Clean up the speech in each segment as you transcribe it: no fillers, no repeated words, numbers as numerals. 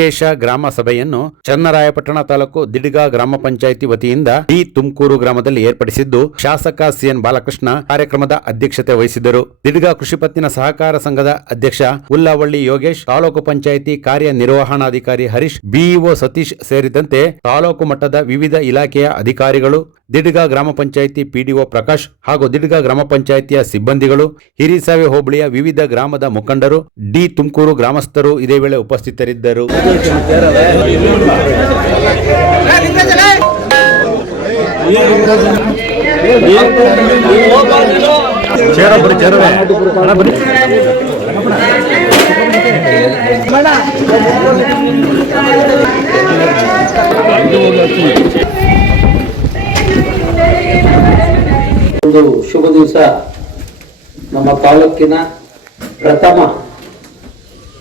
ವಿಶೇಷ ಗ್ರಾಮ ಸಭೆಯನ್ನು ಚನ್ನರಾಯಪಟ್ಟಣ ತಾಲೂಕು ದಿಡ್ಗ ಗ್ರಾಮ ಪಂಚಾಯಿತಿ ವತಿಯಿಂದ ಡಿ ತುಮಕೂರು ಗ್ರಾಮದಲ್ಲಿ ಏರ್ಪಡಿಸಿದ್ದು, ಶಾಸಕ ಸಿಎನ್ ಬಾಲಕೃಷ್ಣ ಕಾರ್ಯಕ್ರಮದ ಅಧ್ಯಕ್ಷತೆ ವಹಿಸಿದ್ದರು. ದಿಡ್ಗ ಕೃಷಿ ಪತ್ತಿನ ಸಹಕಾರ ಸಂಘದ ಅಧ್ಯಕ್ಷ ಉಲ್ಲವಳ್ಳಿ ಯೋಗೇಶ್, ತಾಲೂಕು ಪಂಚಾಯಿತಿ ಕಾರ್ಯನಿರ್ವಹಣಾಧಿಕಾರಿ ಹರೀಶ್, ಬಿಇಒ ಸತೀಶ್ ಸೇರಿದಂತೆ ತಾಲೂಕು ಮಟ್ಟದ ವಿವಿಧ ಇಲಾಖೆಯ ಅಧಿಕಾರಿಗಳು, ದಿಡ್ಗ ಗ್ರಾಮ ಪಂಚಾಯಿತಿ ಪಿಡಿಒ ಪ್ರಕಾಶ್ ಹಾಗೂ ದಿಡ್ಗ ಗ್ರಾಮ ಪಂಚಾಯಿತಿಯ ಸಿಬ್ಬಂದಿಗಳು, ಹಿರಿಸಾವೆ ಹೋಬಳಿಯ ವಿವಿಧ ಗ್ರಾಮದ ಮುಖಂಡರು, ಡಿ ತುಮಕೂರು ಗ್ರಾಮಸ್ಥರು ಇದೇ ವೇಳೆ ಉಪಸ್ಥಿತರಿದ್ದರು. ಒಂದು ಶುಭ ದಿವಸ. ನಮ್ಮ ತಾಲೂಕಿನ ಪ್ರಥಮ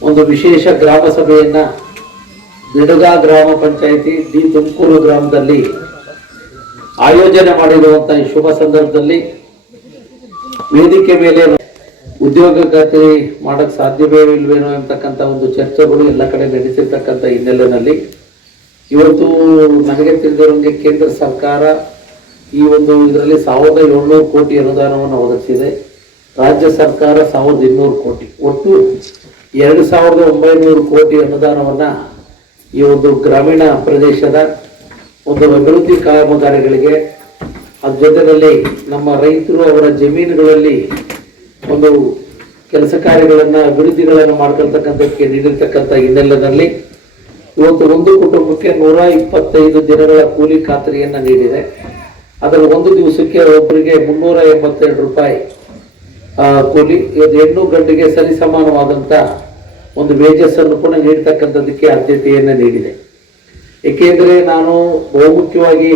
ಒಂದು ವಿಶೇಷ ಗ್ರಾಮ ಸಭೆಯನ್ನ ದಿಡ್ಗ ಗ್ರಾಮ ಪಂಚಾಯಿತಿ ಡಿ ತುಮಕೂರು ಗ್ರಾಮದಲ್ಲಿ ಆಯೋಜನೆ ಮಾಡಿರುವಂತಹ ಈ ಶುಭ ಸಂದರ್ಭದಲ್ಲಿ ವೇದಿಕೆ ಮೇಲೆ ಉದ್ಯೋಗ ಖಾತ್ರಿ ಮಾಡಕ್ ಸಾಧ್ಯವೇ ಇಲ್ವೇನೋ ಎಂಬತಕ್ಕಂಥ ಒಂದು ಚರ್ಚೆಗಳು ಎಲ್ಲ ಕಡೆ ನಡೆಸಿರ್ತಕ್ಕಂಥ ಹಿನ್ನೆಲೆಯಲ್ಲಿ ಇವತ್ತು ನನಗೆ ತಿಳಿದಿರೋಂಗೆ ಕೇಂದ್ರ ಸರ್ಕಾರ ಈ ಒಂದು ಇದರಲ್ಲಿ 1700 ಕೋಟಿ ಅನುದಾನವನ್ನು ಒದಗಿಸಿದೆ. ರಾಜ್ಯ ಸರ್ಕಾರ 1200 ಕೋಟಿ, ಒಟ್ಟು 2900 ಕೋಟಿ ಅನುದಾನವನ್ನ ಈ ಒಂದು ಗ್ರಾಮೀಣ ಪ್ರದೇಶದ ಒಂದು ಅಭಿವೃದ್ಧಿ ಕಾಮಗಾರಿಗಳಿಗೆ, ಅದ್ರ ಜೊತೆಯಲ್ಲಿ ನಮ್ಮ ರೈತರು ಅವರ ಜಮೀನುಗಳಲ್ಲಿ ಒಂದು ಕೆಲಸ ಕಾರ್ಯಗಳನ್ನ ಅಭಿವೃದ್ಧಿಗಳನ್ನು ಮಾಡ್ಕೊಳ್ತಕ್ಕಂಥಕ್ಕೆ ನೀಡಿರ್ತಕ್ಕಂಥ ಹಿನ್ನೆಲೆಯಲ್ಲಿ ಇವತ್ತು ಒಂದು ಕುಟುಂಬಕ್ಕೆ 125 ದಿನಗಳ ಕೂಲಿ ಖಾತ್ರಿಯನ್ನ ನೀಡಿದೆ. ಅದರ ಒಂದು ದಿವಸಕ್ಕೆ ಒಬ್ಬರಿಗೆ 382 ರೂಪಾಯಿ ಕೂಲಿ, ಇವತ್ತು ಹೆಣ್ಣು ಗಂಡಿಗೆ ಸರಿಸಮಾನವಾದಂಥ ಒಂದು ವೇಜಸ್ ಅನ್ನು ಕೂಡ ನೀಡ್ತಕ್ಕಂಥದ್ದಕ್ಕೆ ಆದ್ಯತೆಯನ್ನು ನೀಡಿದೆ. ಏಕೆಂದರೆ ನಾನು ಬಹುಮುಖ್ಯವಾಗಿ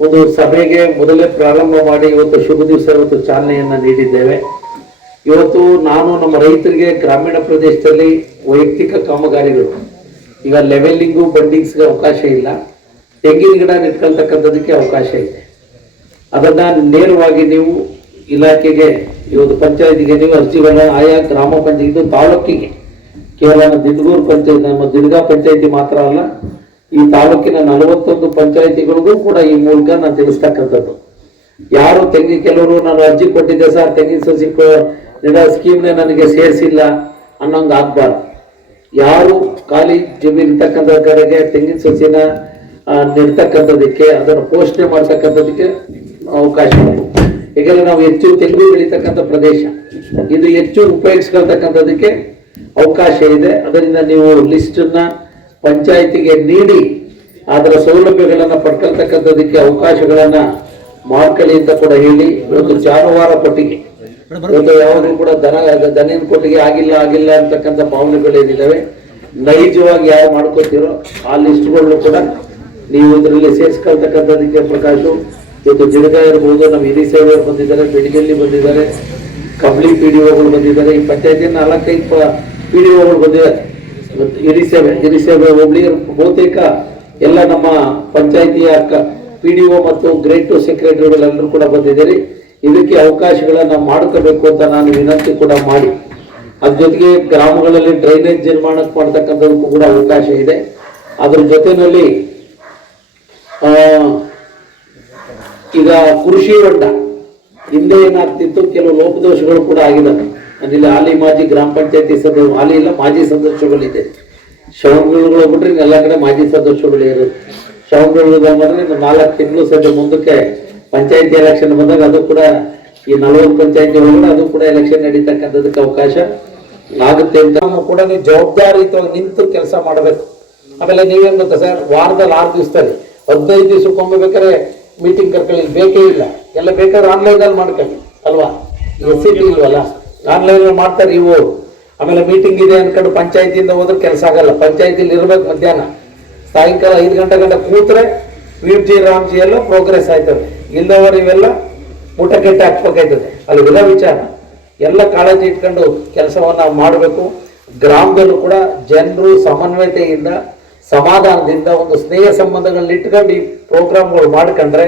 ಒಂದು ಸಭೆಗೆ ಮೊದಲೇ ಪ್ರಾರಂಭ ಮಾಡಿ ಇವತ್ತು ಶುಭ ದಿವಸ ಇವತ್ತು ಚಾಲನೆಯನ್ನು ನೀಡಿದ್ದೇವೆ. ಇವತ್ತು ನಾನು ನಮ್ಮ ರೈತರಿಗೆ ಗ್ರಾಮೀಣ ಪ್ರದೇಶದಲ್ಲಿ ವೈಯಕ್ತಿಕ ಕಾಮಗಾರಿಗಳು, ಈಗ ಲೆವೆಲ್ಲಿಂಗು ಬಂಡಿಂಗ್ಸ್ಗೆ ಅವಕಾಶ ಇಲ್ಲ, ತೆಂಗಿನ ಗಿಡ ನೆಟ್ಕೊಳ್ತಕ್ಕಂಥದಕ್ಕೆ ಅವಕಾಶ ಇದೆ. ಅದನ್ನ ನೇರವಾಗಿ ನೀವು ಇಲಾಖೆಗೆ ಇವತ್ತು ಪಂಚಾಯತಿಗೆ ನೀವು ಅರ್ಜಿಗಳನ್ನ ಆಯಾ ಗ್ರಾಮ ಪಂಚಾಯತ್ ತಾಲೂಕಿಗೆ, ಕೇವಲ ದಿಡ್ಗೂರು ಪಂಚಾಯತ್ ನಮ್ಮ ದಿಡ್ಗ ಪಂಚಾಯತಿ ಮಾತ್ರ ಅಲ್ಲ, ಈ ತಾಲೂಕಿನ 41 ಪಂಚಾಯತಿಗಳಿಗೂ ಕೂಡ ಈ ಮೂಲಕ ನಾನು ತಿಳಿಸ್ತಕ್ಕಂಥದ್ದು. ಯಾರು ಕೆಲವರು ನಾನು ಅರ್ಜಿ ಕೊಟ್ಟಿದ್ದೆ ಸರ್, ತೆಂಗಿನ ಸಸಿ ನೆಡೋ ಸ್ಕೀಮ್ನೇ ನನಗೆ ಸೇರಿಸಿಲ್ಲ ಅನ್ನೋಂಗೆ ಆಗ್ಬಾರ್ದು. ಯಾರು ಖಾಲಿ ಜಮೀನು ಇರ್ತಕ್ಕಂಥ ಕಡೆಗೆ ತೆಂಗಿನ ಸಸಿನ ನೆಡ್ತಕ್ಕಂಥದಕ್ಕೆ, ಅದನ್ನು ಪೋಷಣೆ ಮಾಡ್ತಕ್ಕಂಥದಕ್ಕೆ ಅವಕಾಶ ಇದೆ. ಯಾಕಂದ್ರೆ ನಾವು ಹೆಚ್ಚು ತೆಂಗು ಬೆಳೀತಕ್ಕಂಥ ಪ್ರದೇಶ, ಇದು ಹೆಚ್ಚು ಉಪಯೋಗಿಸ್ಕೊಳ್ತಕ್ಕಂಥದಕ್ಕೆ ಅವಕಾಶ ಇದೆ. ಅದರಿಂದ ನೀವು ಲಿಸ್ಟ್ ಅನ್ನ ಪಂಚಾಯತಿಗೆ ನೀಡಿ ಅದರ ಸೌಲಭ್ಯಗಳನ್ನ ಪಡ್ಕೊಳ್ತಕ್ಕಂಥದಕ್ಕೆ ಅವಕಾಶಗಳನ್ನ ಮಾಡ್ಕೊಳ್ಳಿ ಅಂತ ಕೂಡ ಹೇಳಿ, ಇವತ್ತು ಜಾನುವಾರು ಕೊಟ್ಟಿಗೆ ಇವತ್ತು ಯಾವಾಗಲೂ ಕೂಡ ದನಿನ ಕೊಟ್ಟಿಗೆ ಆಗಿಲ್ಲ ಅಂತಕ್ಕಂಥ ಭಾವನೆಗಳೇನಿದ್ದಾವೆ, ನೈಜವಾಗಿ ಯಾರು ಮಾಡ್ಕೊತೀರೋ ಆ ಲಿಸ್ಟ್ಗಳನ್ನು ಕೂಡ ನೀವು ಇದರಲ್ಲಿ ಸೇರಿಸ್ಕೊಳ್ತಕ್ಕಂಥದಕ್ಕೆ ಪ್ರಕಾಶು ಇವತ್ತು ದಿಡ್ಗ ಇರ್ಬೋದು, ನಮ್ಮ ಹಿರಿಸೇವೆಯವರು ಬಂದಿದ್ದಾರೆ, ಬೆಳಗೆಲ್ಲಿ ಬಂದಿದ್ದಾರೆ, ಕಂಬ್ಳಿ ಪಿಡಿಒಗಳು ಬಂದಿದ್ದಾರೆ, ಈ ಪಂಚಾಯತಿಯ 4-5 ಪಿಡಿಒಗಳು ಬಂದಿದ್ದಾರೆ. ಹಿರಿಸೇವೆ ಹೋಬಳಿ ಬಹುತೇಕ ಎಲ್ಲ ನಮ್ಮ ಪಂಚಾಯತಿಯ ಪಿಡಿಒ ಮತ್ತು ಗ್ರೇಡ್ 2 ಸೆಕ್ರೆಟರಿಗಳೆಲ್ಲರೂ ಕೂಡ ಬಂದಿದ್ದಾರೆ. ಇದಕ್ಕೆ ಅವಕಾಶಗಳನ್ನ ಮಾಡ್ಕೋಬೇಕು ಅಂತ ನಾನು ವಿನಂತಿ ಕೂಡ ಮಾಡಿ, ಅದ್ರ ಜೊತೆಗೆ ಗ್ರಾಮಗಳಲ್ಲಿ ಡ್ರೈನೇಜ್ ನಿರ್ಮಾಣಕ್ಕೆ ಮಾಡ್ತಕ್ಕಂಥದಕ್ಕೂ ಕೂಡ ಅವಕಾಶ ಇದೆ. ಅದ್ರ ಜೊತೆಯಲ್ಲಿ ಈಗ ಕೃಷಿ ಹೊಂಡ ಹಿಂದೆ ಏನಾಗ್ತಿತ್ತು, ಕೆಲವು ಲೋಪದೋಷಗಳು ಕೂಡ ಆಗಿದ್ದಾವೆ. ಅಲ್ಲಿ ಹಾಲಿ ಮಾಜಿ ಗ್ರಾಮ ಪಂಚಾಯತಿ ಸದಸ್ಯರು, ಹಾಲಿ ಇಲ್ಲ ಮಾಜಿ ಸದಸ್ಯರುಗಳಿದೆ. ಶವಗಳು ಬಿಟ್ರೆ ಎಲ್ಲ ಕಡೆ ಮಾಜಿ ಸದಸ್ಯರುಗಳು ಇರೋದು. ಶವಗಳು ಬಂದ್ರೆ 4 ತಿಂಗಳು ಸದ್ಯ ಮುಂದಕ್ಕೆ ಪಂಚಾಯತಿ ಎಲೆಕ್ಷನ್ ಬಂದಾಗ ಅದು ಕೂಡ ಈ 40 ಪಂಚಾಯತಿ ಒಳಗಡೆ ಅದು ಕೂಡ ಎಲೆಕ್ಷನ್ ನಡೀತಕ್ಕಂಥದಕ್ಕೆ ಅವಕಾಶ ಆಗುತ್ತೆ ಅಂತ ಕೂಡ ನೀವು ಜವಾಬ್ದಾರಿಯುತವಾಗಿ ನಿಂತು ಕೆಲಸ ಮಾಡಬೇಕು. ಆಮೇಲೆ ನೀವೇನ್ ಗೊತ್ತಾ ಸರ್, ವಾರದಲ್ಲಿ 6 ದಿವಸದಲ್ಲಿ 15 ದಿವಸಕ್ಕೊಮ್ಮೆ ಬೇಕಾದ್ರೆ ಮೀಟಿಂಗ್ ಕರ್ಕೊಳ್ಳಿ, ಬೇಕೇ ಇಲ್ಲ. ಎಲ್ಲ ಬೇಕಾದ್ರೆ ಆನ್ಲೈನ್ ಅಲ್ಲಿ ಮಾಡ್ಕೊಳ್ಳಿ ಅಲ್ವಾ, ಇಲ್ವಲ್ಲ, ಆನ್ಲೈನ್ ಮಾಡ್ತಾರೆ ಇವು. ಆಮೇಲೆ ಮೀಟಿಂಗ್ ಇದೆ ಅನ್ಕೊಂಡು ಪಂಚಾಯತಿಯಿಂದ ಹೋದ್ರೆ ಕೆಲಸ ಆಗಲ್ಲ. ಪಂಚಾಯತಿಲಿ ಇರ್ಬೇಕು, ಮಧ್ಯಾಹ್ನ ಸಾಯಂಕಾಲ 5 ಗಂಟೆ ಕೂತ್ರೆ ವಿಜಿ ರಾಮ್ಜಿ ಎಲ್ಲ ಪ್ರೋಗ್ರೆಸ್ ಆಯ್ತದೆ. ಇಲ್ಲದವರು ಇವೆಲ್ಲ ಊಟ ಕೆಟ್ಟ ಹಾಕ್ಬೇಕಾಯ್ತದೆ. ಅಲ್ಲಿ ವಿಧ ವಿಚಾರ ಎಲ್ಲ ಕಾಳಜಿ ಇಟ್ಕೊಂಡು ಕೆಲಸವನ್ನ ಮಾಡಬೇಕು. ಗ್ರಾಮದಲ್ಲೂ ಕೂಡ ಜನರು ಸಮನ್ವಯತೆಯಿಂದ, ಸಮಾಧಾನದಿಂದ, ಒಂದು ಸ್ನೇಹ ಸಂಬಂಧಗಳನ್ನ ಇಟ್ಕೊಂಡು ಈ ಪ್ರೋಗ್ರಾಮ್ಗಳು ಮಾಡ್ಕೊಂಡ್ರೆ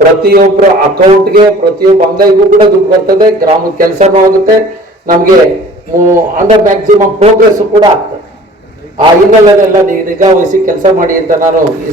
ಪ್ರತಿಯೊಬ್ಬರ ಅಕೌಂಟ್ಗೆ, ಪ್ರತಿಯೊಬ್ಬ ಅಂಗೈಗೂ ಕೂಡ ದುಡ್ಡು ಬರ್ತದೆ, ಗ್ರಾಮದ ಕೆಲಸನೂ ಆಗುತ್ತೆ, ನಮಗೆ ಅಂಡರ್ ಮ್ಯಾಕ್ಸಿಮಮ್ ಪ್ರೋಗ್ರೆಸ್ ಕೂಡ ಆಗ್ತದೆ. ಆ ಹಿನ್ನೆಲೆನೆಲ್ಲ ನೀವು ನಿಗಾ ವಹಿಸಿ ಕೆಲಸ ಮಾಡಿ ಅಂತ ನಾನು ಈ